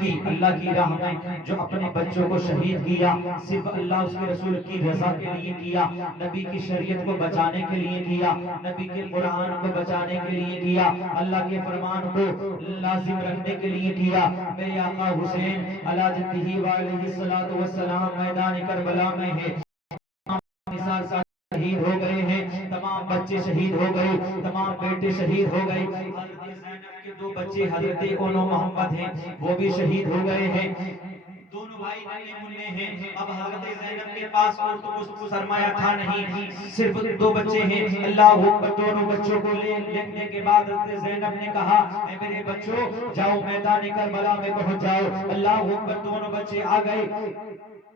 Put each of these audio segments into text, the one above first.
کی اللہ کی راہ میں جو اپنے بچوں کو شہید کیا صرف اللہ اس کے رسول کی رضا کے لیے کیا، نبی کی شریعت کو بچانے کے لیے کیا، نبی کے قرآن کو بچانے کے لیے کیا، اللہ کے فرمان کو لازم رکھنے کے لیے کیا، میرے آقا حسین علی جدہ وعلیہ الصلوۃ والسلام میدان کربلا میں ہے، مثال شہید ہو گئے ہیں، تمام بچے شہید ہو گئے، تمام بیٹے شہید ہو گئے، حضرت زینب کے دو بچے حضرت اونو محمد ہیں وہ بھی شہید ہو گئے ہیں، دونوں بھائی ننے مننے ہیں۔ اب حضرت زینب کے پاس اور تو کچھ سرمایہ تھا نہیں، صرف دو بچے ہیں، اللہ اکبر۔ دونوں بچوں کو لینے کے بعد حضرت زینب نے کہا اے میرے بچوں جاؤ میدان کربلا میں پہنچ جاؤ، اللہ اکبر۔ دونوں بچے آ گئے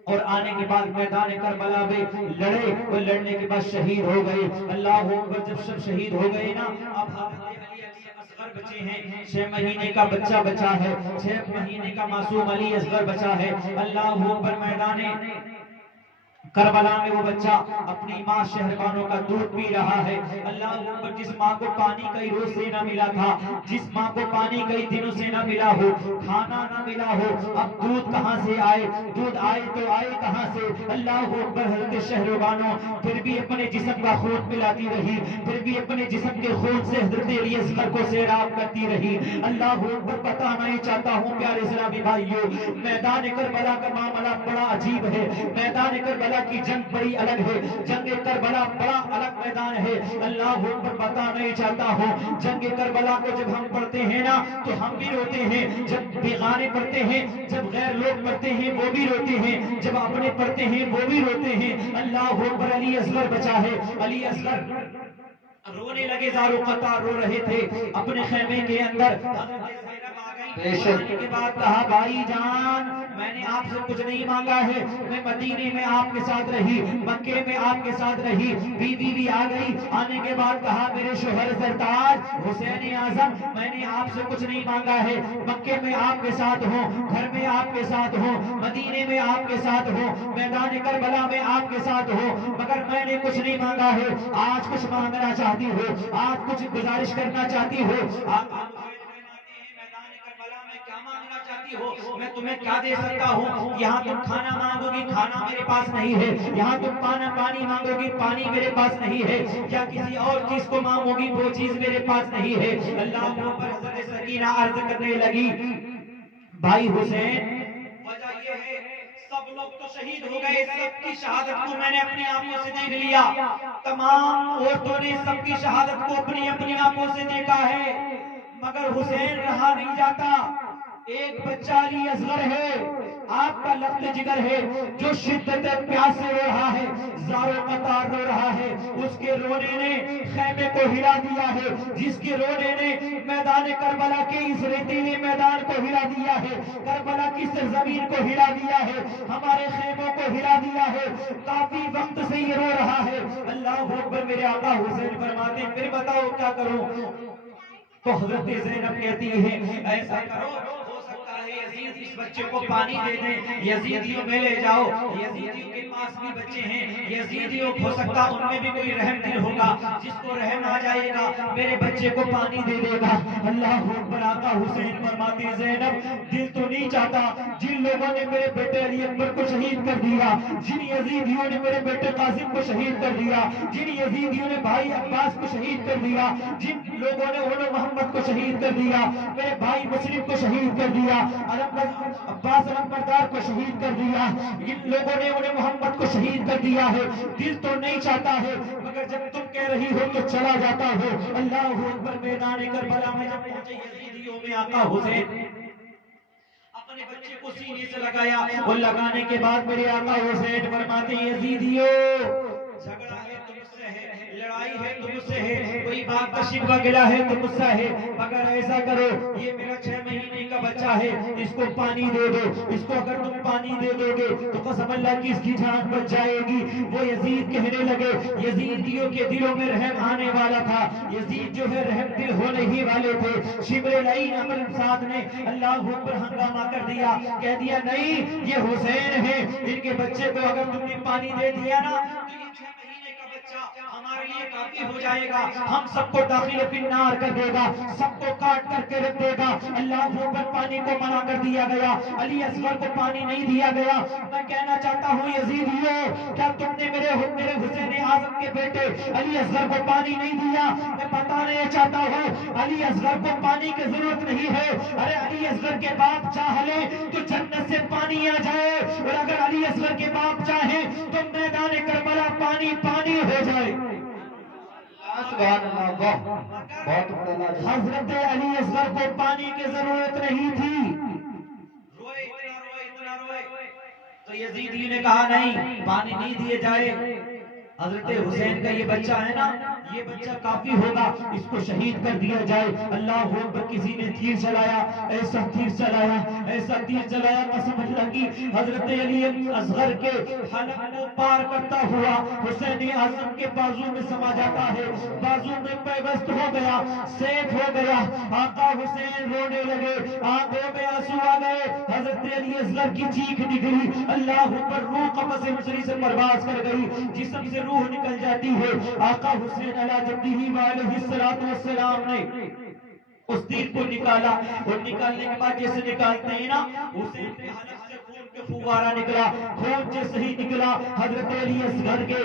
اور آنے کے بعد میدان کربلا میں لڑے اور لڑنے کے بعد شہید ہو گئے، اللہ اکبر۔ جب سب شہید ہو گئے نا، اب حضرت علی اصغر بچے ہیں، 6 مہینے کا بچہ بچا ہے، 6 مہینے کا معصوم علی اصغر بچا ہے، اللہ اکبر۔ میدان کربلا میں وہ بچہ اپنی ماں شہربانوں کا دودھ پی رہا ہے، اللہ اکبر۔ جس ماں کو پانی کئی روز سے نہ ملا تھا، جس ماں کو پانی کئی دنوں سے نہ ملا ہو، کھانا نہ ملا ہو، اب دودھ کہاں سے آئے؟ دودھ آئے تو آئے کہاں سے؟ اللہ اکبر۔ حضرت شہربانوں پھر بھی اپنے جسم کا خون پلاتی رہی، پھر بھی اپنے جسم کے خون سے حضرت علی اصغر کو سیراب کرتی رہی، اللہ اکبر۔ بتانا ہی چاہتا ہوں پیارے اسلامی بھائیوں، میدان کربلا کا معاملہ بڑا عجیب ہے، میدان کربلا کی جنگ بڑی الگ ہے، جنگ کربلا بڑا الگ میدان ہے، اللہ اکبر۔ بتانا ہی چاہتا ہوں جنگ کربلا کو جب ہم پڑھتے ہیں نا تو ہم بھی روتے ہیں، جب بیگانے پڑھتے ہیں، جب غیر لوگ پڑھتے ہیں وہ بھی روتے ہیں، جب اپنے پڑھتے ہیں وہ بھی روتے ہیں، اللہ اکبر۔ علی اصغر بچا ہے، علی اصغر رونے لگے، زارو قطار رو رہے تھے اپنے خیمے کے اندر، حضرت زینب آ گئی، آنے کے بعد کہا بھائی جان میں نے آپ سے کچھ نہیں مانگا ہے، میں مدینے میں آپ کے ساتھ رہی، مکے میں آپ کے ساتھ رہی، بیوی بھی آ گئی، آنے کے بعد کہا میرے شوہر سرتاج حسین اعظم میں نے آپ سے کچھ نہیں مانگا ہے، مکے میں آپ کے ساتھ ہوں، گھر میں آپ کے ساتھ ہوں، مدینے میں آپ کے ساتھ ہوں، میدان کربلا میں آپ کے ساتھ ہوں، مگر میں نے کچھ نہیں مانگا ہے، آج کچھ مانگنا چاہتی ہو، آج کچھ گزارش کرنا چاہتی ہو، کیا مانگنا چاہتی ہو میں تمہیں کیا دے سکتا ہوں؟ یہاں تم کھانا مانگو گی کھانا میرے پاس نہیں ہے، یہاں تم پانی مانگو گی پانی میرے پاس نہیں ہے، یا کسی اور چیز کو مانگو گی وہ چیز میرے پاس نہیں ہے، اللہ پر حضرت سکینہ عرض کرنے لگی بھائی حسین وجہ یہ ہے سب لوگ تو شہید ہو گئے، سب کی شہادت کو میں نے اپنی آنکھوں سے دیکھ لیا، تمام عورتوں نے سب کی شہادت کو اپنی اپنی آنکھوں سے دیکھا ہے، مگر حسین رہا نہیں جاتا، ایک بچہ علی اصغر ہے، آپ کا لخت جگر ہے، جو شدت پیاس سے رو رہا ہے، زارو قطار رو رہا ہے، اس کے رونے نے خیمے کو ہلا دیا ہے، جس کے رونے نے میدان کربلا کے اس ریتیلے میدان کو ہلا دیا ہے، کربلا کی سرزمین کو ہلا دیا ہے، ہمارے خیموں کو ہلا دیا ہے، کافی وقت سے یہ رو رہا ہے، اللہ اکبر۔ میرے آقا حسین فرماتے ہیں پھر بتاؤ کیا کروں؟ تو حضرت زینب کہتی ہے ایسا کرو، ہو سکتا ہے یزید اس بچے کو پانی دے دیں، یزیدیوں میں لے جاؤ، یزیدیوں کے پاس بھی بچے ہیں، یزیدیوں ہو سکتا ان میں بھی کوئی رحم دل ہوگا، جس کو رحم آ جائے گا میرے بچے کو پانی دے دے گا، اللہ اکبر۔ آقا حسین فرماتی زینب دل تو نہیں چاہتا، جن لوگوں نے میرے بیٹے علی اکبر کو شہید کر دیا، جن یزیدیوں نے میرے بیٹے قاسم کو شہید کر دیا، جن یزیدیوں نے بھائی عباس کو شہید کر دیا، جن لوگوں نے اولو محمد کو شہید کر دیا، میرے بھائی مسلم کو شہید کر دیا، عباس علمبردار کو شہید کر دیا، ان لوگوں نے اولو محمد کو شہید کر دیا ہے، دل تو نہیں چاہتا ہے، مگر جب تم کہہ رہی ہو تو چلا جاتا ہو، اللہ اکبر۔ میدان کربلا میں جب پہنچے یزیدیوں میں آقا حسین اپنے بچے کو سینے سے لگایا، اور لگانے کے بعد میرے آقا حسین فرماتے یزیدیو جھگڑا ہے تو مجھ سے ہے، لڑائی ہے تو مجھ سے ہے، کوئی بات کا شکوہ گلہ ہے تو مجھ سے ہے، مگر ایسا کرو یہ میرا 6 مہینے کا بچہ ہے، اس کو پانی دے دو، اس کو اگر تم پانی دے دو گے تو قسم اللہ کی اس کی جان بچ جائے گی۔ وہ یزید کہنے لگے، یزیدیوں کے دلوں میں رحم آنے والا تھا، یزید جو ہے رحم دل ہونے ہی والے تھے، شبر العین عمر سعد نے اللہ اکبر ہنگامہ کر دیا، کہہ دیا نہیں یہ حسین ہے، ان کے بچے کو اگر تم نے پانی دے دیا نا تو یہ 6 مہینے کا بچہ ہمارے لیے کافی باقی ہو جائے گا، ہم سب کو داخل فی النار کر دے گا، سب کو کاٹ کر کے رکھ دے گا۔ اللہ اکبر، پانی کو منع کر دیا گیا، علی اصغر کو پانی نہیں دیا گیا۔ میں کہنا چاہتا ہوں یزیدیو، کیا تم نے میرے حسین اعظم کے بیٹے علی اصغر کو پانی نہیں دیا؟ میں بتانا یہ چاہتا ہوں علی اصغر کو پانی کی ضرورت نہیں ہے۔ ارے علی اصغر کے باپ چاہ لے تو جنت سے پانی آ جائے، اور اگر علی اصغر کے باپ چاہیں تو میدان کربلا پانی پانی ہو جائے۔ حضرت علی اصغر کو پانی کی ضرورت نہیں تھی۔ روئے اتنا روئے تو یزیدی نے کہا نہیں، پانی نہیں دیے جائے۔ حضرت حسین کا یہ بچہ ہے نا، یہ بچہ کافی ہوگا، اس کو شہید کر دیا جائے۔ اللہ اکبر، کسی نے تیر چلایا، ایسا تیر چلایا، ایسا تیر چلایا، قسم اللہ کی حضرت علی اصغر کے حلق کو پار کرتا ہوا حسین اعظم کے بازو میں سما جاتا ہے، بازو میں پیوست ہو گیا، سیف ہو گیا۔ آقا حسین رونے لگے، آنکھوں میں آنسو آ گئے، حضرت علی اصغر کی چیخ نکلی، اللہ اکبر، روح قفص مصری سے پرواز کر گئی، جسم سے روح نکل جاتی ہے۔ آقا حسین علیہ جدہ والسلام نے اس تیر کو نکالا، اور نکالنے کے بعد جیسے نکالتے ہیں نا، حسین کے حلق سے خون کے فوارہ نکلا، خون جیسے ہی نکلا، حضرت علی اصغر کے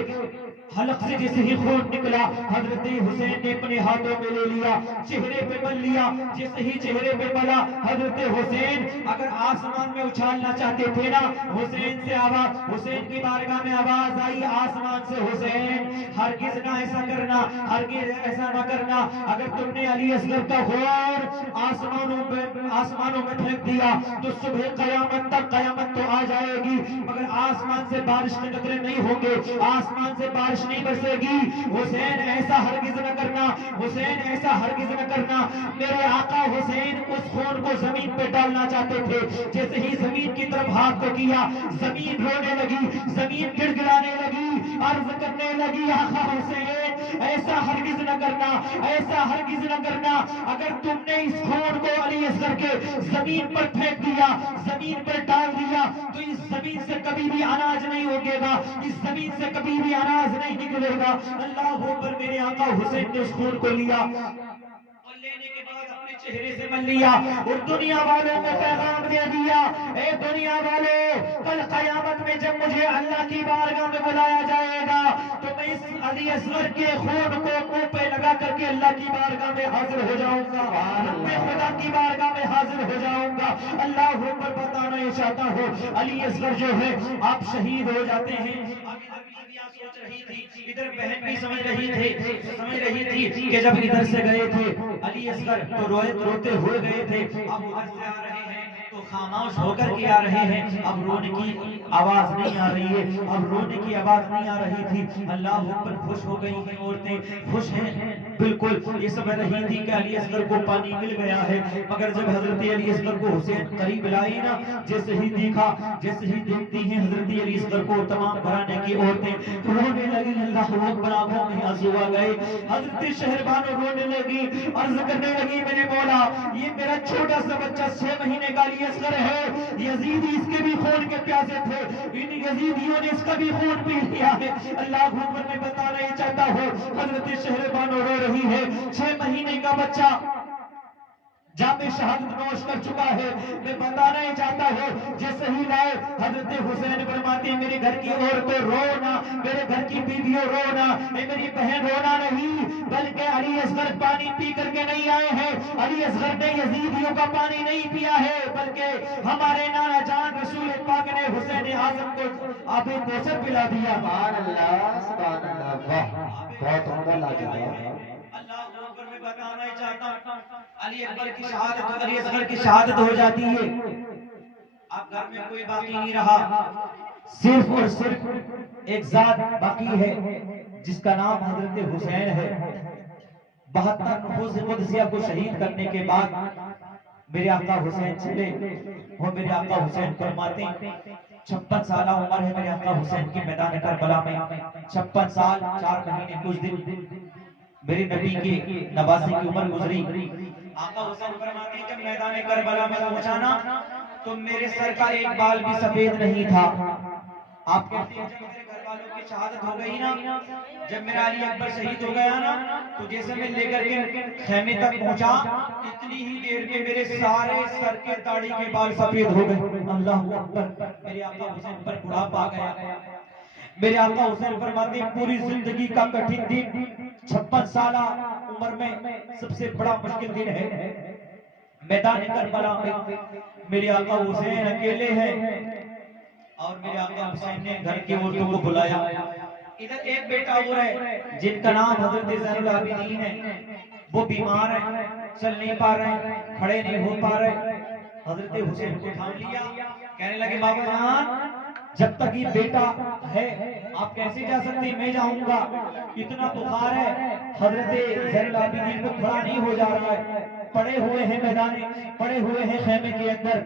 حلق سے جیسے ہی خون نکلا، حضرت حسین نے اپنے ہاتھوں میں لے لیا، چہرے پہ مل لیا، جیسے ہی چہرے پہ ملا، حضرت حسین اگر آسمان میں اچھالنا چاہتے تھے نا، حسین سے آواز، حسین کی بارگاہ میں آواز آئی آسمان سے، حسین ہرگز نہ ایسا کرنا، ہرگز ایسا نہ کرنا، اگر تم نے علی اصغر کا خون آسمانوں میں پھینک دیا تو صبح قیامت تک قیامت تو آ جائے گی، مگر آسمان سے بارش کے قطرے نہیں ہوں گے، آسمان سے بارش نہیں برسے گی۔ حسین ایسا ہرگز نہ کرنا، حسین ایسا ہرگز نہ کرنا۔ میرے آقا حسین اس خون کو زمین پہ ڈالنا چاہتے تھے، جیسے ہی زمین کی طرف ہاتھ کو کیا، زمین رونے لگی، زمین گڑ گڑانے لگی، عرض کرنے لگی آقا حسین ایسا ہرگز نہ کرنا، ایسا ہرگز نہ کرنا، اگر تم نے اس خون کو علی اصغر کے زمین پر پھینک دیا، زمین پر ڈال دیا، تو اس زمین سے کبھی بھی اناج نہیں اگے گا، اس زمین سے کبھی بھی اناج نہیں نکلے گا۔ اللہ اکبر، میرے آقا حسین نے اس خون کو لیا، اور لینے کے بعد اپنے چہرے سے مل لیا، اور دنیا والوں کو پیغام دے دیا، اے دنیا والوں، کل قیامت میں جب مجھے اللہ کی بارگاہ میں بلایا جائے گا تو میں اس علی اصغر کے خون کو منہ پہ لگا کر کے اللہ کی بارگاہ میں حاضر ہو جاؤں گا، رب خدا کی بارگاہ میں حاضر ہو جاؤں گا۔ اللہ اکبر، بتانا یہ چاہتا ہوں علی اصغر جو ہے آپ شہید ہو جاتے ہیں۔ سوچ رہی تھی، ادھر بہن بھی سمجھ رہی تھی کہ جب ادھر سے گئے تھے علی اصغر تو روتے ہوئے گئے تھے، اب ادھر سے آ رہے ہیں تو خاموش ہو کر کے آ رہے ہیں، اب رونے کی آواز نہیں آ رہی ہے، اب رونے کی آواز نہیں آ رہی تھی۔ اللہ اکبر، خوش ہو گئی ہیں عورتیں، خوش ہیں بالکل، یہ سمجھ رہی تھی کہ علی اصغر کو پانی مل گیا ہے، مگر جب حضرت علی اصغر کو حسین قریب لائی نا، جیسے ہی دیکھا، جیسے ہی دیکھتی ہیں حضرت علی اصغر کو تمام گھرانے کی عورتیں رونے لگی، اللہ اکبر، آنکھوں میں آنسو آ گئے، حضرت شہربانو رونے لگی، عرض کرنے لگی میرے مولا یہ میرا چھوٹا سا بچہ 6 مہینے کا علی اصغر ہے، یزیدی اس کے بھی خون کے پیاسے تھے، ان یزیدیوں نے اس کا بھی خون پی لیا ہے۔ اللہ اکبر، میں بتانا ہی چاہتا ہوں حضرت شہربانو رو رہی ہے، 6 مہینے کا بچہ جام شہادت نوش کر چکا ہے۔ میں بتانا ہی چاہتا ہوں جیسے ہی لائے حضرت حسین فرماتے ہیں میرے گھر کی عورتوں رونا، میرے گھر کی بیویوں رونا، اے میری بہن رونا نہیں، بلکہ علی اصغر پانی پی کر کے نہیں آئے ہیں، علی اصغر نے یزیدیوں کا پانی نہیں پیا ہے، بلکہ ہمارے نانا جان رسول پاک نے حسین اعظم کو آب کوثر پلا دیا۔ سبحان اللہ، سبحان اللہ، واہ، بہت عمدہ، لاجواب۔ اللہ اکبر، میں بتانا ہی چاہتا ہوں علی اکبر کی شہادت، علی اصغر کی شہادت ہو جاتی ہے، اب گھر میں کوئی باقی نہیں رہا، صرف اور صرف ایک ذات باقی ہے جس کا نام حضرت حسین ہے۔ 72 نفوس قدسیہ کو شہید کرنے کے بعد میرے آقا حسین چلے، وہ میرے آقا حسین فرماتے ہیں 56 سالہ عمر ہے میرے آقا حسین کی میدان کربلا میں، 56 سال 4 مہینے کچھ دن میرے نبی کی نوازی کی عمر گزری۔ آقا حسین فرماتے ہیں جب میدان کربلا میں پہنچانا تو میرے سر کا ایک بال بھی سفید نہیں تھا۔ آپ کہتے ہیں جب میرے گھر والوں کی شہادت ہو گئی نا، جب میرا علی اکبر شہید ہو گیا نا، تو جیسے میں لے کر کے خیمے تک پہنچا، اتنی ہی دیر میں میرے سارے سر کے داڑھی کے بال سفید ہو گئے۔ اللہ اکبر، میرے آقا حسین پر بڑھاپا آ گیا۔ میرے آقا حسین فرماتے ہیں پوری زندگی کا کٹھن دن 56 سالہ عمر میں سب سے بڑا مشکل دن ہے میدان کربلا میں۔ میرے آقا حسین اکیلے ہیں اور میرے آقا حسین نے گھر کی عورتوں کو بلایا۔ ادھر ایک بیٹا اور ہے جن کا نام حضرت زین العابدین ہے، وہ بیمار ہیں، چل نہیں پا رہے، کھڑے نہیں ہو پا رہے۔ حضرت حسین کو تھام لیا، کہنے لگے بابا جان جب تک یہ بیٹا ہے آپ کیسے جا سکتے ہیں، میں جاؤں گا، اتنا بخار ہے۔ حضرت زین العابدین کو کھڑا نہیں ہو جا رہا ہے، پڑے ہوئے ہیں میدانے، پڑے ہوئے ہیں خیمے کے اندر۔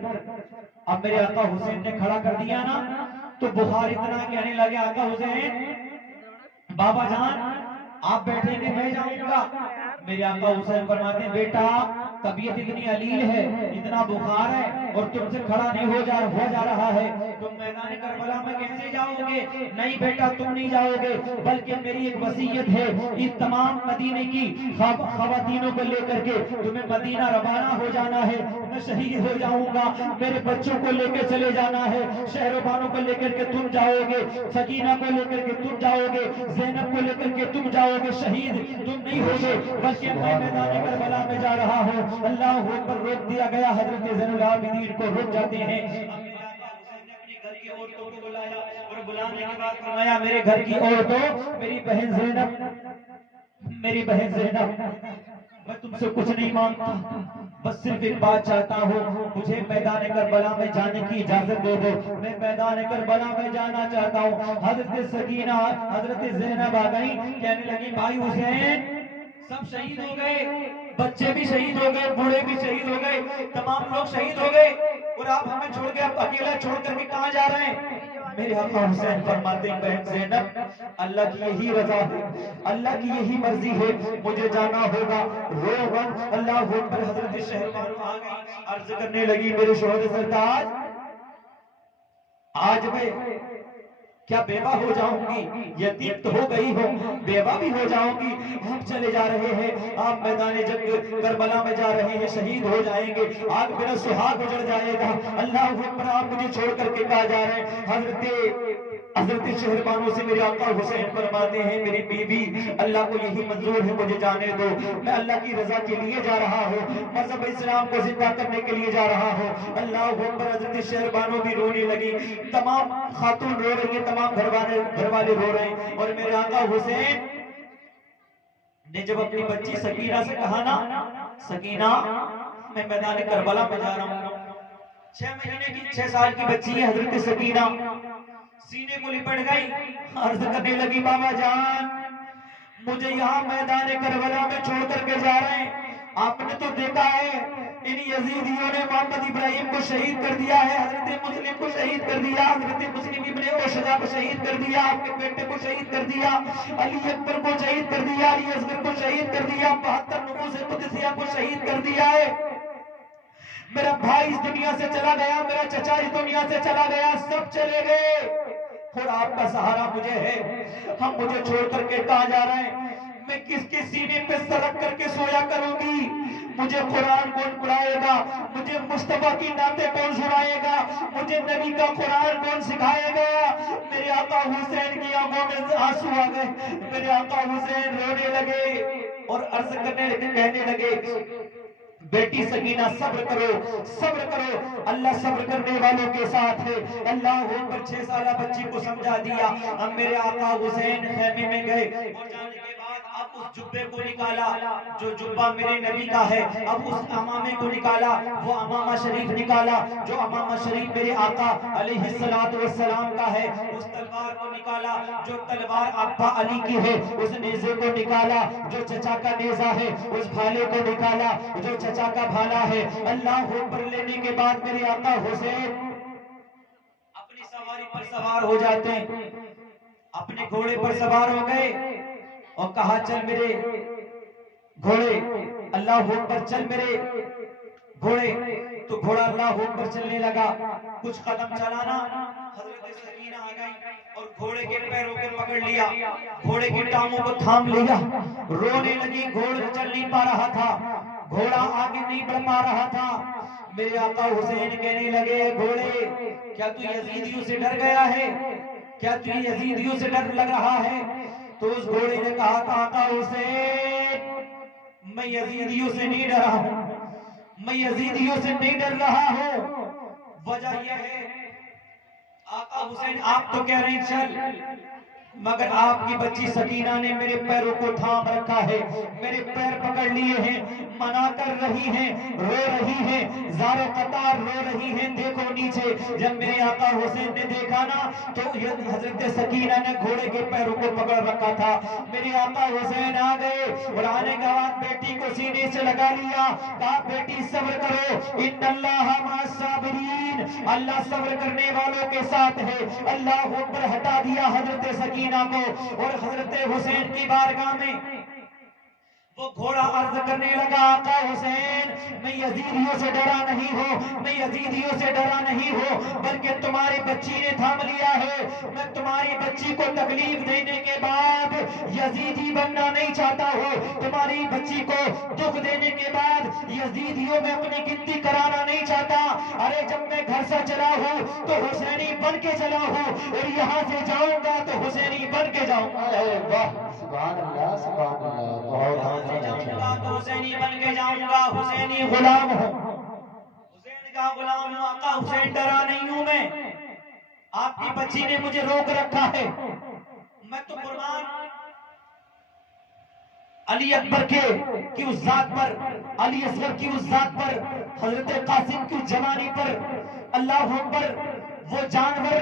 اب میرے آقا حسین نے کھڑا کر دیا نا، تو بخار اتنا، کہنے لگے آقا حسین بابا جان آپ بیٹھیں گے میں جاؤں گا۔ میرے آقا حسین فرماتے ہیں بیٹا طبیعت اتنی علیل ہے، اتنا بخار ہے اور تم سے کھڑا نہیں ہو جا رہا ہے، تم میدان کربلا میں کیسے جاؤ گے؟ نہیں بیٹا تم نہیں جاؤ گے، بلکہ میری ایک وصیت ہے، اس تمام مدینے کی خواتینوں کو لے کر کے تمہیں مدینہ روانہ ہو جانا ہے، میں شہید ہو جاؤں گا، میرے بچوں کو لے کے چلے جانا ہے، شہربانوں کو لے کر کے تم جاؤ گے، سکینہ کو لے کر کے تم جاؤ گے، زینب کو لے کر کے تم جاؤ گے، شہید تم نہیں ہوگے بلکہ میں میدان کربلا میں جا رہا ہوں۔ اللہ اکبر، روک دیا گیا، حضرت زین العابدین کو رک جاتے ہیں۔ اپنے گھر کی عورتوں کو بلایا اور بلانے کے بعد فرمایا میرے گھر کی عورتوں، میری بہن زینب، میری بہن زینب، میں تم سے کچھ نہیں مانگتا، بس صرف ایک بات چاہتا ہوں، مجھے میدان کربلا میں جانے کی اجازت دے دو، میں میدان کربلا میں جانا چاہتا ہوں۔ حضرت سکینہ، حضرت زینب آ گئی، کہنے لگی بھائی حسین سب شہید ہو گئے، بچے بھی شہید ہو گئے، بوڑھے بھی شہید ہو گئے، تمام لوگ شہید ہو گئے، اور آپ ہمیں چھوڑ کے اب اکیلا چھوڑ کر کے کہاں جا رہے ہیں؟ میرے آقا حسین فرماتے ہیں بہن زینب اللہ کی یہی رضا ہے، اللہ کی یہی مرضی ہے، مجھے جانا ہوگا، روغن اللہ اکبر۔ حضرت شہربانو آ گئی، عرض کرنے لگی میرے شوہر سرتاج آج میں کیا بیوہ ہو جاؤں گی؟ یتیم تو ہو گئی ہو، بیوہ بھی ہو جاؤں گی، آپ چلے جا رہے ہیں، آپ میدان جنگ کربلا میں جا رہے ہیں، شہید ہو جائیں گے، آج میرا سہاگ اجڑ جائے گا، اللہ اکبر آپ مجھے چھوڑ کر کے کہاں جا رہے ہیں؟ حضرت شہربانو سے میرے آقا حسین فرماتے ہیں میری بیوی اللہ کو یہی منظور ہے، مجھے جانے دو، میں اللہ کی رضا کے لیے جا رہا ہوں، مذہب اسلام کو زندہ کرنے کے لیے جا رہا ہوں، اللہ اکبر۔ حضرت شہربانو بھی رونے لگی، تمام خاتون رو رہی ہیں، تمام گھر والے رو رہے ہیں، اور میرے آقا حسین نے جب اپنی بچی سکینہ سے کہا نا سکینہ میں میدان کربلا میں جا رہا ہوں، 6 مہینے کی 6 سال کی بچی ہے حضرت سکینہ، سینے کو لپٹ گئی، عرض کرنے لگی بابا جان مجھے یہاں میدان کربلا میں چھوڑ کر کے جا رہے ہیں، آپ نے تو دیکھا ہے ان یزیدیوں نے محمد ابراہیم کو شہید کر دیا ہے، حضرت مسلم کو شہید کر دیا، حضرت مسلم ابن اوشجا کو شہید کر دیا، آپ کے بیٹے کو شہید کر دیا، علی اکبر کو شہید کر دیا، علی اصغر کو شہید کر دیا، 72 نفوس قدسیہ کو شہید کر دیا ہے، میرا بھائی اس دنیا سے چلا گیا، میرا چچا اس دنیا سے چلا گیا، سب چلے گئے، اور آپ کا سہارا مجھے ہے، ہم مجھے چھوڑ کر کے کہاں جا رہے ہیں؟ میں کس کے سینے پہ سرک کر کے سویا کروں گی؟ مجھے قرآن کون پڑھائے گا؟ مجھے مصطفیٰ کی نعتیں کون سنائے گا؟ مجھے نبی کا قرآن کون سکھائے گا؟ میرے آقا حسین کی آنکھوں میں آنسو آ گئے، میرے آقا حسین رونے لگے اور عرض کہنے لگے بیٹی سکینہ صبر کرو، اللہ صبر کرنے والوں کے ساتھ ہے، اللہ اکبر۔ 6 سالہ بچی کو سمجھا دیا، اب میرے آقا حسین خیمے میں گئے، اور جانے کے بعد اب اس جبے کو نکالا جو جبہ میرے نبی کا ہے، اب اس امامے کو نکالا، وہ امامہ شریف نکالا جو امامہ شریف میرے آقا علیہ السلام کا ہے، اس تلوار کو نکالا جو تلوار ابا علی کی ہے، اس نیزے کو نکالا جو چچا کا نیزہ ہے، اس بھالے کو نکالا جو چچا کا بھالا ہے، اللہ اکبر۔ لینے کے بعد میرے آقا حسین اپنی سواری پر سوار ہو جاتے ہیں، اپنے گھوڑے پر سوار ہو گئے اور کہا چل میرے گھوڑے، اللہ اکبر چل میرے گھوڑے، تو گھوڑا اللہ اکبر چلنے لگا، کچھ قدم چلانا حضرت سکینہ آ گئی اور گھوڑے کے پیروں کو پکڑ لیا، گھوڑے کی ٹانگوں کو تھام لیا، رونے لگی۔ گھوڑا چل نہیں پا رہا تھا، گھوڑا آگے نہیں بڑھ پا رہا تھا۔ میرے آقا حسین کہنے لگے گھوڑے کیا تو یزیدیوں سے ڈر گیا ہے؟ کیا تجھے یزیدیوں سے ڈر لگ رہا ہے؟ تو اس گھوڑے نے کہا تھا آقا حسین میں یزیدیوں سے نہیں ڈرا ہوں، میں یزیدیوں سے نہیں ڈر رہا ہوں۔ وجہ یہ ہے آقا حسین آپ تو کہہ رہے ہیں چل، مگر آپ کی بچی سکینہ نے میرے پیروں کو تھام رکھا ہے، میرے پیر پکڑ لیے ہیں، منع کر رہی ہیں، رو رہی ہیں، زار و قطار رو رہی ہیں۔ دیکھو نیچے، جب میرے آقا حسین نے دیکھا نا تو حضرت سکینہ نے گھوڑے کے پیروں کو پکڑ رکھا تھا۔ میرے آقا حسین آ گئے اور آنے کے بعد بیٹی کو سینے سے لگا لیا، کہا بیٹی صبر کرو، ان اللہ مع الصابرین، اللہ صبر کرنے والوں کے ساتھ ہے۔ اللہ اکبر ہٹا دیا حضرت سکینہ کو، اور حضرت حسین کی بارگاہ میں وہ گھوڑا عرض کرنے لگا آقا حسین میں یزیدیوں سے ڈرا نہیں ہوں، میں یزیدیوں سے ڈرا نہیں ہوں، بلکہ تمہاری بچی نے تھام لیا ہے۔ میں تمہاری بچی کو تکلیف دینے کے بعد یزیدی بننا نہیں چاہتا ہوں، تمہاری بچی کو دکھ دینے کے بعد یزیدیوں میں اپنی گنتی کرانا نہیں چاہتا۔ ارے جب میں گھر سے چلا ہوں تو حسینی بن کے چلا ہوں، اور یہاں سے جاؤں گا تو حسینی بن کے جاؤں گا۔ سبحان اللہ سبحان اللہ، بہت تو حسینی بن کے جاؤں گا، حسینی غلام ہوں، حسین کا غلام ہوں۔ آقا حسین ڈرا نہیں ہوں، میں آپ کی بچی نے مجھے روک رکھا ہے، میں تو قربان علی اکبر کی اس ذات پر، علی اصغر کی اس ذات پر، حضرت قاسم کی جوانی پر، اللہ اکبر وہ جانور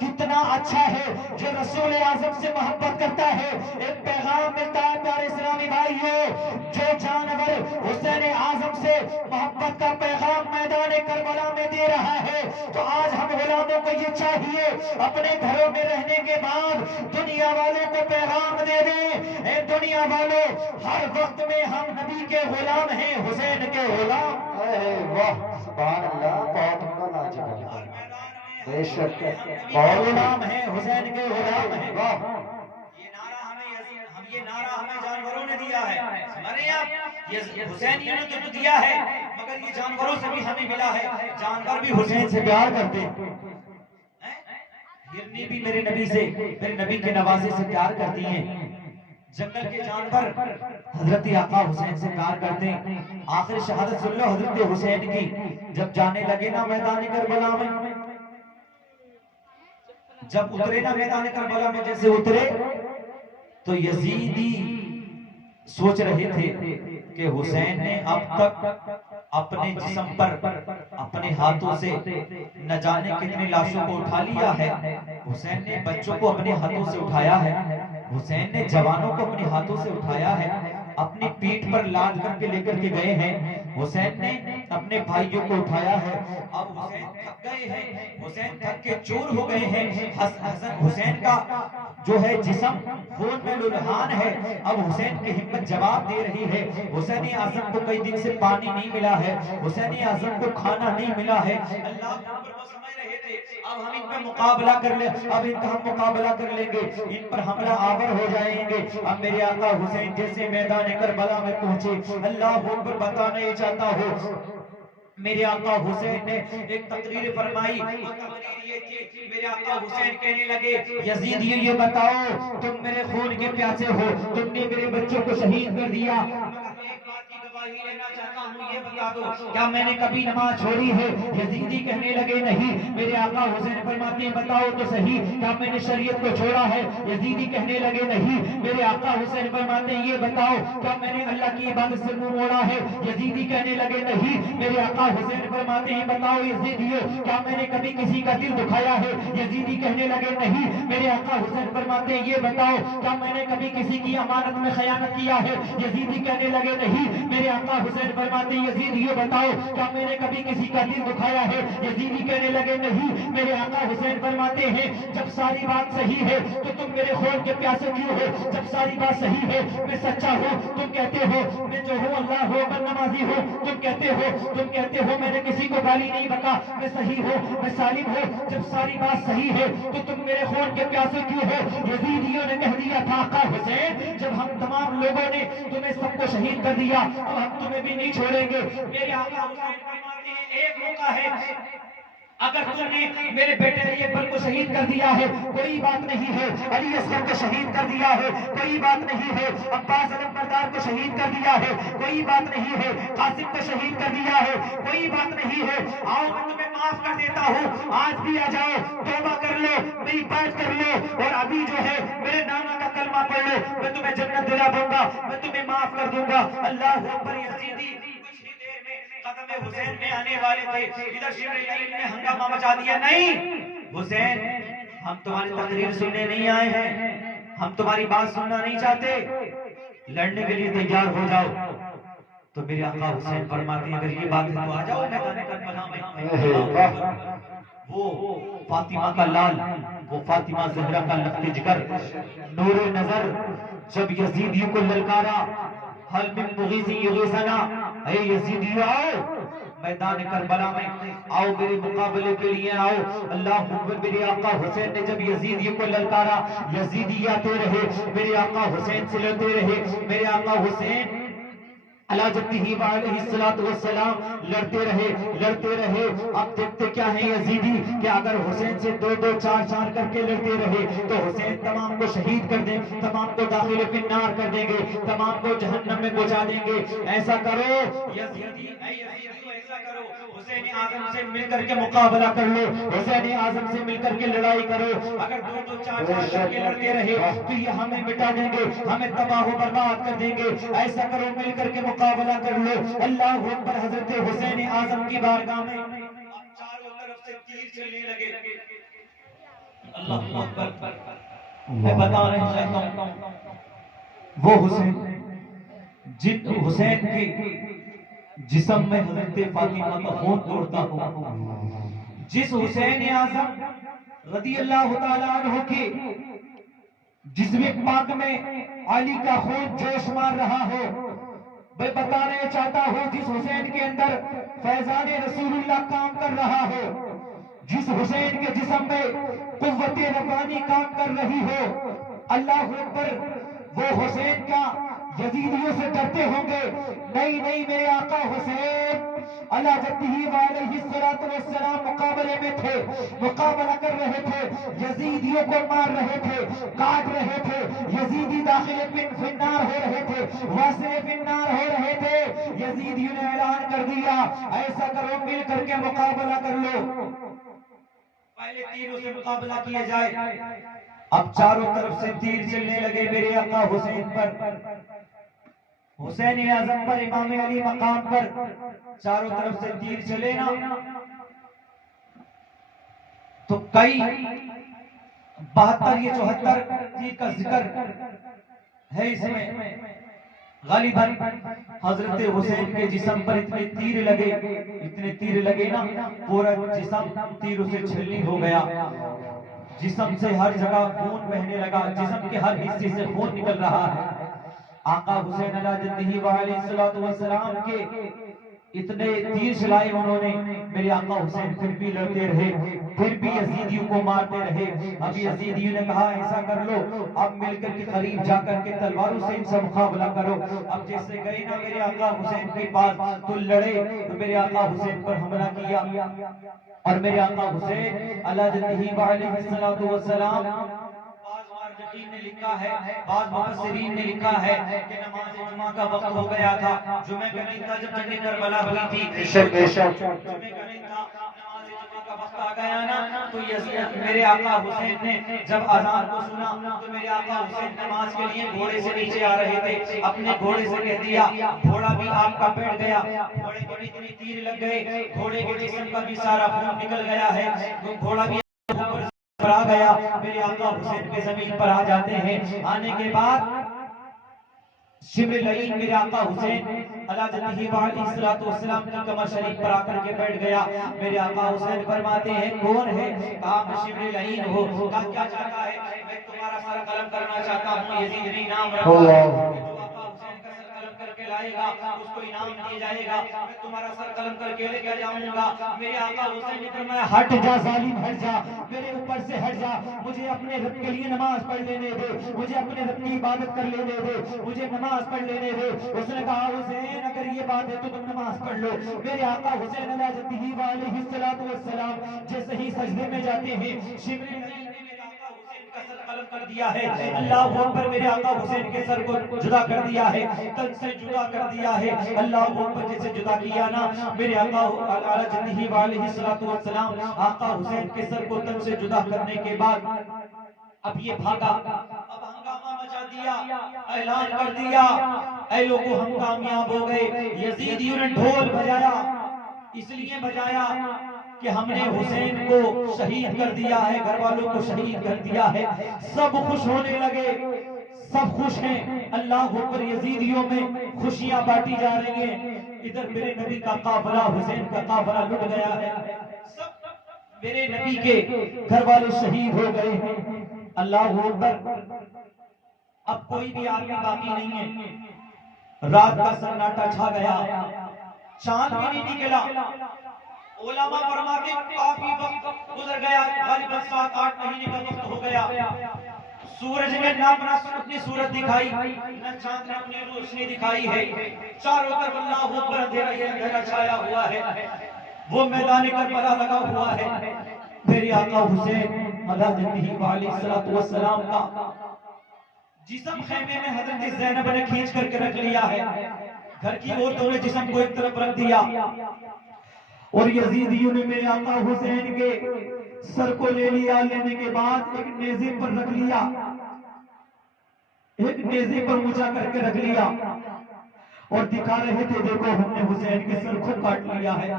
کتنا اچھا ہے جو رسول اعظم سے محبت کرتا ہے۔ ایک پیغام ملتا ہے پیارے اسلامی بھائیوں، جو جانور حسین اعظم سے محبت کا پیغام میدان کربلا میں دے رہا ہے، تو آج ہم غلاموں کو یہ چاہیے اپنے گھروں میں رہنے کے بعد دنیا والوں کو پیغام دے دیں، اے دنیا والوں ہر وقت میں ہم نبی کے غلام ہیں، حسین کے غلام۔ واہ سبحان اللہ، بہت عمدہ لاجواب، بے شک بہت غلام ہیں، حسین کے غلام ہیں۔ یہ نعرہ ہمیں جانوروں نے دیا ہے، سمجھ آپ، یہ حسینیوں نے تو دیا ہے، مگر یہ جانوروں سے بھی ہمیں ملا ہے، جانور بھی حسین سے پیار کرتے ہیں۔ ہرنی بھی میرے نبی سے، میرے نبی کے نوازے سے پیار کرتی ہیں، جنگل کے جانور حضرت آقا حسین سے پیار کرتے ہیں۔ آخر شہادت سن لو حضرت حسین کی، جب جانے لگے نا میدان کربلا میں، جب اترے نا میدان کربلا میں، جیسے اترے تو یزیدی سوچ رہے تھے کہ حسین نے اب تک اپنے جسم پر اپنے ہاتھوں سے نہ جانے کتنے لاشوں کو اٹھا لیا ہے، حسین نے بچوں کو اپنے ہاتھوں سے اٹھایا ہے، حسین نے جوانوں کو اپنے ہاتھوں سے اٹھایا ہے، اپنی پیٹھ پر لاد کر کے لے کر کے گئے ہیں، حسین نے اپنے بھائیوں کو اٹھایا ہے۔ اب حسین تھک گئے ہیں، حسین تھک کے چور ہو گئے ہیں، حسین کا جو ہے جسم خون میں للہان ہے۔ اب حسین کی ہمت جواب دے رہی ہے، حسین اعظم کو کئی دن سے پانی نہیں ملا ہے، حسین اعظم کو کھانا نہیں ملا ہے، اللہ کو سمجھ رہے تھے اب ہم ان پر مقابلہ کر لیں، اب ان کا ہم مقابلہ کر لیں گے، ان پر حملہ آور ہو جائیں گے۔ اب میرے آقا حسین جیسے میدان کربلا میں پہنچے، اللہ اکبر بتانا ہی چاہتا ہوں، میرے آقا حسین نے ایک تقریر فرمائی، وہ تقریر یہ تھی، میرے آقا حسین کہنے لگے یزیدیوں یہ بتاؤ تم میرے خون کے پیاسے ہو، تم نے میرے بچوں کو شہید کر دیا، مگر ایک بات کی گواہی لینا چاہتا ہوں، یہ بتا دو کیا میں نے کبھی نماز چھوڑی ہے؟ یزیدی کہنے لگے نہیں، میرے آقا حسین فرماتے ہیں بتاؤ تو صحیح کیا میں نے شریعت کو چھوڑا ہے؟ یزیدی کہنے لگے نہیں، میرے آقا حسین فرماتے ہیں یہ بتاؤ کیا میں نے اللہ کی عبادت سے منہ موڑا ہے؟ یزیدی کہنے لگے نہیں، میرے آقا حسین فرماتے ہیں بتاؤ یزیدیو کیا میں نے کبھی کسی کا دل دکھایا ہے؟ یزیدی کہنے لگے نہیں، میرے آقا حسین فرماتے ہیں یہ بتاؤ کیا میں نے کبھی کسی کی امانت میں خیانت کیا ہے؟ یزیدی کہنے لگے نہیں، میرے آقا حسین فرماتے ہیں یزیدیوں بتاؤ کیا میں نے کبھی کسی کا دل دکھایا ہے؟ یزیدی کہنے لگے نہیں۔ میرے آقا حسین فرماتے ہیں جب ساری بات صحیح ہے تو تم میرے خون کے پیاسے کیوں ہو؟ جب ساری بات صحیح ہے میں سچا ہوں تم کہتے ہو، میں جو ہوں اللہ ہو میں نمازی ہوں تم کہتے ہو میں نے کسی کو گالی نہیں بکا، میں صحیح ہوں میں سالم ہوں۔ جب ساری بات صحیح ہے تو تم میرے خون کے پیاسے کیوں ہو؟ یزیدیوں نے کہہ دیا تھا آقا حسین جب ہم تمام لوگوں نے تمہیں سب کو شہید کر دیا اب ہم تمہیں بھی نہیں چھوڑیں گے۔ میرے آقا حسین فرماتے ہیں ایک موقع ہے، اگر تم نے میرے بیٹے علی اکبر کو شہید کر دیا ہے کوئی بات نہیں ہے، علی اصغر کو شہید کر دیا ہے کوئی بات نہیں ہے، عباس علمبردار کو شہید کر دیا ہے کوئی بات نہیں ہے، قاسم کو شہید کر دیا ہے کوئی بات نہیں ہے، آؤ میں تمہیں معاف کر دیتا ہوں، آج بھی آ جاؤ توبہ کر لو میری بات کر لو اور ابھی جو ہے میرے نانا کا کلمہ پڑھ لو، میں تمہیں جنت دلا دوں گا، میں تمہیں معاف کر دوں گا۔ اللہ اکبر۔ یزیدی کچھ ہی دیر میں قدم حسین میں آنے والے تھے، ادھر شبر العین نے ہنگامہ مچا دیا، نہیں حسین ہم تمہاری تقریر سننے نہیں آئے ہیں، ہم تمہاری بات سننا نہیں چاہتے، لڑنے کے لیے تیار ہو جاؤ۔ تو میرے آقا حسین فرماتے ہیں اگر یہ بات ہے تو آ جاؤ میدان کربلا میں۔ وہ فاطمہ کا لال، وہ فاطمہ زہرا کا لخت جگر، نور نظر جب یزیدیوں کو للکارا حل من مغیث یغیثنا، اے یزیدیوں آؤ میدان کربلا میں آؤ، میرے مقابلے کے لیے آؤ۔ اللہ اکبر۔ میرے آقا حسین نے جب یزیدیوں کو للکارا، یزیدی آتے رہے میرے آقا حسین سے لڑتے رہے، میرے آقا حسین علی جدہ وعلیہ الصلوۃ والسلام لڑتے رہے۔ اب دیکھتے کیا ہے یزیدی کہ اگر حسین سے دو دو چار چار کر کے لڑتے رہے تو حسین تمام کو شہید کر دیں، تمام کو داخل فی النار کر دیں گے، تمام کو جہنم میں پہنچا دیں گے۔ ایسا کرو یزیدی، اے یزیدیو ایسا کرو، حسین اعظم سے مل کر کے مقابلہ کر لو، حسین اعظم سے مل کر کے لڑائی کرو۔ اگر دو دو چار چار کر کے لڑتے رہے تو یہ ہمیں مٹا دیں گے، ہمیں تباہ و برباد کر دیں گے۔ ایسا کرو مل کر کے مقابلہ کر لو۔ اللہ اکبر۔ حضرت حسین اعظم کی بارگاہ میں اب چاروں طرف سے تیر چلنے لگے۔ اللہ اکبر۔ میں بتا رہا چاہتا ہوں وہ حسین جن حسین کے جسم میں حضرت فاطمہ کا خون دوڑتا ہو، جس حسین اعظم رضی اللہ تعالیٰ عنہ کے جسم پاک میں علی کا خون جوش مار رہا ہو، میں بتانا چاہتا ہوں جس حسین کے اندر فیضان رسول اللہ کام کر رہا ہو، جس حسین کے جسم میں قوت ربانی کام کر رہی ہو، اللہ اکبر، وہ حسین کا یزیدیوں سے ڈرتے ہوں گے؟ نہیں نہیں، میرے آقا حسین علی جدہ وعلیہ الصلوۃ والسلام مقابلے میں تھے، مقابلہ کر رہے تھے، یزیدیوں کو مار رہے تھے، کاٹ رہے تھے، یزیدی داخل فی النار ہو رہے تھے، واصل فی النار ہو رہے تھے۔ یزیدیوں نے اعلان کر دیا ایسا کرو مل کر کے مقابلہ کر لو، پہلے تیروں سے مقابلہ کیا جائے۔ اب چاروں طرف سے تیر چلنے لگے میرے آقا حسین پر، حسین اعظم پر، امام علی مقام پر، چاروں طرف سے تیر چلے نا تو کئی 72 یا 74 تیر کا ذکر ہے اس میں۔ غالباً حضرت حسین کے جسم پر اتنے تیر لگے نا پورا جسم تیروں سے چھلنی ہو گیا، جسم سے ہر جگہ خون بہنے لگا، جسم کے ہر حصے سے خون نکل رہا ہے۔ آقا حسین علیہ جدہ وعلیہ الصلوۃ والسلام کے اتنے تیر چلائے انہوں نے، میرے آقا حسین پھر بھی لڑتے رہے، پھر بھی یزیدیوں کو مارتے رہے۔ اب یزیدیوں نے کہا ایسا کر لو اب مل کر کے قریب جا کر کے تلواروں سے ان سے مقابلہ کرو۔ اب جیسے گئے نا میرے آقا حسین کے پاس تو لڑے، تو میرے آقا حسین پر حملہ کیا، اور میرے آقا حسین علیہ جدہ وعلیہ الصلوۃ والسلام، نے لکھا ہے، بعض مفسرین نے لکھا ہے کہ نماز جمعہ کا وقت ہو گیا تھا، جمعہ کا دن تھا جب جنگ کربلا ہوئی تھی، جمعہ کا دن تھا، نماز جمعہ کا وقت آ گیا نا تو میرے آقا حسین نے جب اذان کو سنا تو میرے آقا حسین نماز کے لیے گھوڑے سے نیچے آ رہے تھے، اپنے گھوڑے سے کہہ دیا، گھوڑا بھی آپ کا بیٹھ گیا، گھوڑے کو اتنی تیر لگ گئے، گھوڑے کے جسم کا بھی سارا خون نکل گیا ہے، گھوڑا بھی پر آ گیا۔ میرے آقا حسین کے زمین پر آ جاتے ہیں، آنے کے بعد شبر لعین میرے آقا حسین علیہ جدہ علیہ السلام کی کمر شریف پر آ کر کے بیٹھ گیا. میرے آقا حسین فرماتے ہیں کون ہے؟ کہا میں شبر لعین ہوں. کہا کیا چاہتا ہے؟ میں تمہارا سر قلم کرنا چاہتا ہوں. یزید نے انعام رکھا جو آقا حسین کا سر قلم کر کے لائے گا اس کو انعام دیا جائے گا. میں تمہارا سر قلم کر کے لے کے جاؤں گا. میرے آقا حسین نے فرمایا ہٹ جا ظالم، ہٹ جا، میرے اوپر سے ہٹ جا. مجھے اپنے رب کے لیے نماز پڑھ لینے دے، مجھے اپنے رب کی عبادت کر لینے دے، مجھے نماز پڑھ لینے دے. اس نے کہا حسین اگر یہ بات ہے تو تم نماز پڑھ لو. میرے آقا حسین علیہ جدہ علیہ السلام جیسے ہی سجدے میں جاتے ہیں شبر لعین نے میرے آقا حسین کا سر قلم کر دیا ہے. اللہ اکبر، میرے آقا حسین کے سر کو جدا کر دیا ہے، تن سے جدا کر دیا ہے. اللہ اکبر، جیسے جدا کیا نا میرے آقا علیہ جدہ علیہ السلام آقا حسین کے سر کو تن سے جدا کرنے کے بعد اب یہ بھاگا، اب ہنگامہ مچا دیا، اعلان کر دیا اے لوگوں ہم کامیاب ہو گئے. یزیدیوں نے ڈھول بجایا، اس لیے بجایا کہ ہم نے حسین کو شہید کر دیا ہے، گھر والوں کو شہید کر دیا ہے. سب خوش ہونے لگے، سب خوش ہیں. اللہ اکبر، یزیدیوں میں خوشیاں بانٹی جا رہی ہیں. ادھر میرے نبی کا قافلہ، حسین کا قافلہ لٹ گیا ہے. سب میرے نبی کے گھر والے شہید ہو گئے ہیں. اللہ اکبر، اب کوئی بھی آدمی باقی نہیں ہے. رات کا سناٹا چھا گیا، چاند بھی نہیں نکلا. علماء فرماتے کافی وقت گزر گیا، غالباً 7-8 مہینے کا وقت ہو گیا. سورج نے نہ اپنی صورت دکھائی، نہ چاند نے اپنی روشنی دکھائی ہے. چاروں طرف اللہ اکبر اندھیرا ہی اندھیرا چھایا ہوا ہے. وہ میدان کربلا لگا ہوا ہے. میرے آقا حسین علیہ السلام کا جسم خیمے میں حضرت زینب نے کھینچ کر کے رکھ لیا ہے. گھر کی عورتوں نے جسم کو ایک طرف رکھ دیا اور یزیدیوں نے میرے آقا حسین کے سر کو لے لیا. لینے کے بعد ایک نیزے پر رکھ لیا، ایک نیزے پر اونچا کر کے رکھ لیا اور دکھا رہے تھے دیکھو ہم نے حسین کے سر کو کاٹ لیا ہے،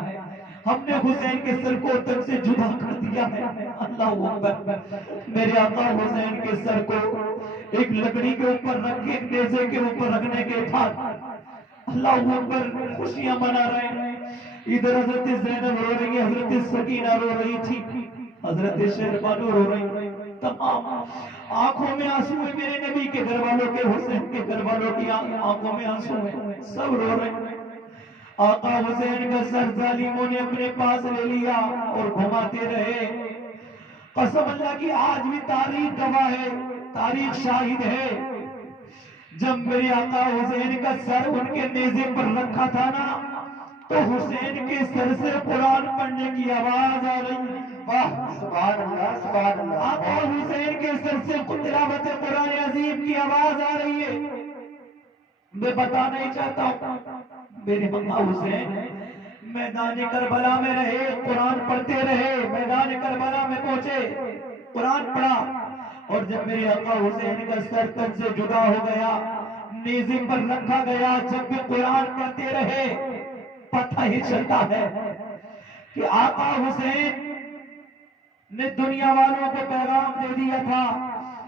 ہم نے حسین کے سر کو تن سے جدا کر دیا ہے. اللہ اکبر، میرے آقا حسین کے سر کو ایک لکڑی کے اوپر رکھ کے نیزے کے اوپر رکھنے کے بعد اللہ اکبر خوشیاں منا رہے ہیں. ادھر حضرت زینب رو رہی ہے، حضرت سکینہ رو رہی تھی، حضرت شہربانو رو رہی. تمام آنکھوں میں آنسو ہے میرے نبی کے گھر والوں کے، حسین کے گھر والوں کی آنکھوں میں آنسو ہے، سب رو رہے ہیں. آقا حسین کا سر ظالموں نے اپنے پاس لے لیا اور گھماتے رہے. قسم اللہ کی آج بھی تاریخ گواہ ہے، تاریخ شاہد ہے. جب میرے آقا حسین کا سر ان کے نیزے پر رکھا تھا نا تو حسین کے سر سے قرآن پڑھنے کی آواز آ رہی. واہ سبحان اللہ، سبحان اللہ. آقا حسین کے سر سے تلاوت قرآن عظیم کی آواز آ رہی ہے. میں بتا نہیں چاہتا ہوں، میرے آقا حسین میدان کربلا میں رہے، قرآن پڑھتے رہے، میدان کربلا میں پہنچے، قرآن پڑھا. اور جب میرے آقا حسین کا سر تن سے جدا ہو گیا، نیزے پر رکھا گیا، جب بھی قرآن پڑھتے رہے پتہ ہی چلتا ہے کہ آقا حسین نے دنیا والوں کو پیغام دے دیا تھا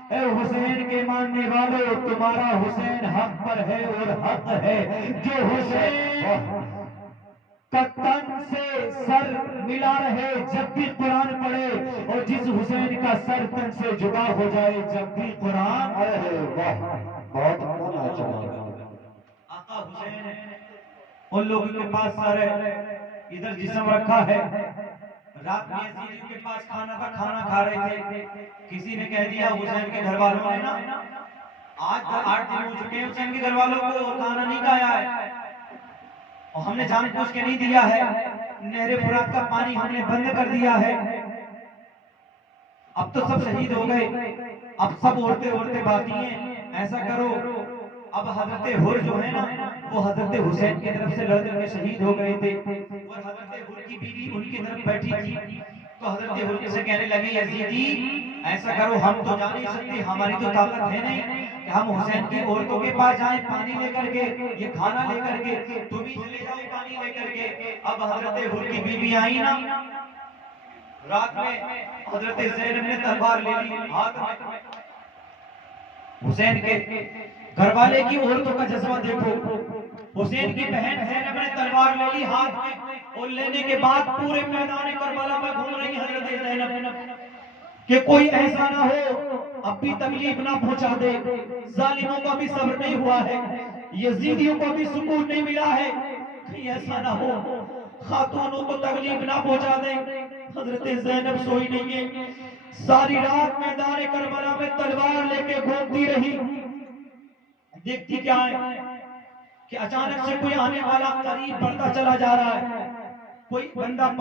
اے حسین کے ماننے والوں، تمہارا حسین حق پر ہے اور حق ہے. جو حسین کا تن سے سر ملا رہے جب بھی قرآن پڑھے، اور جس حسین کا سر تن سے جدا ہو جائے جب بھی قرآن. بہت لاجواب. آقا حسین ان لوگوں کے پاس سر ہے، ادھر جسم رکھا ہے. رات میں یزیدیوں کے پاس کھانا تھا، کھانا کھا رہے تھے. کسی نے کہہ دیا حسین کے گھر والوں نے نا آج 8 دن ہو چکے ہیں حسین کے گھر والوں کو کھانا نہیں کھایا ہے اور ہم نے جان بوجھ کے نہیں دیا ہے، نہر فرات کا پانی ہم نے بند کر دیا ہے. اب تو سب شہید ہو گئے، اب سب عورتیں باقی ہیں. ایسا کرو، اب حضرت حر جو ہے نا وہ حضرت حسین کی طرف سے لڑ کر کے شہید ہو گئے تھے اور حضرت حر کی بیوی ان کی طرف بیٹھی تھی. تو حضرت حر سے کہنے لگے یزیدی ایسا کرو، ہم تو جا نہیں سکتے، ہماری تو طاقت ہے نہیں کہ ہم حسین کی عورتوں کے پاس جائیں پانی لے کر کے، یہ کھانا لے کر کے، تم ہی چلے جاؤ پانی لے کر کے. اب حضرت حر کی بیوی آئی نا رات میں، حضرت زینب نے تلوار لے لی ہاتھ میں، حسین کے گھر والے کی عورتوں کا جذبہ دیکھو، حسین کی بہن زینب نے تلوار لے لی ہاتھ میں، اور لینے کے بعد پورے میدان کربلا میں گھوم رہی حضرت زینب کہ کوئی ایسا نہ ہو اب بھی تکلیف نہ پہنچا دے، ظالموں کا بھی صبر نہیں ہوا ہے، یزیدیوں کو بھی سکون نہیں ملا ہے، کہیں ایسا نہ ہو خاتونوں کو تکلیف نہ پہنچا دے۔ حضرت زینب سوئی نہیں ہے، ساری رات میدان کربلا میں تلوار لے کے گھومتی رہی، دیکھتی کیا ہے کہ اچانک سے کوئی آنے والا قریب بڑھتا چلا جا رہا ہے، کوئی بندہ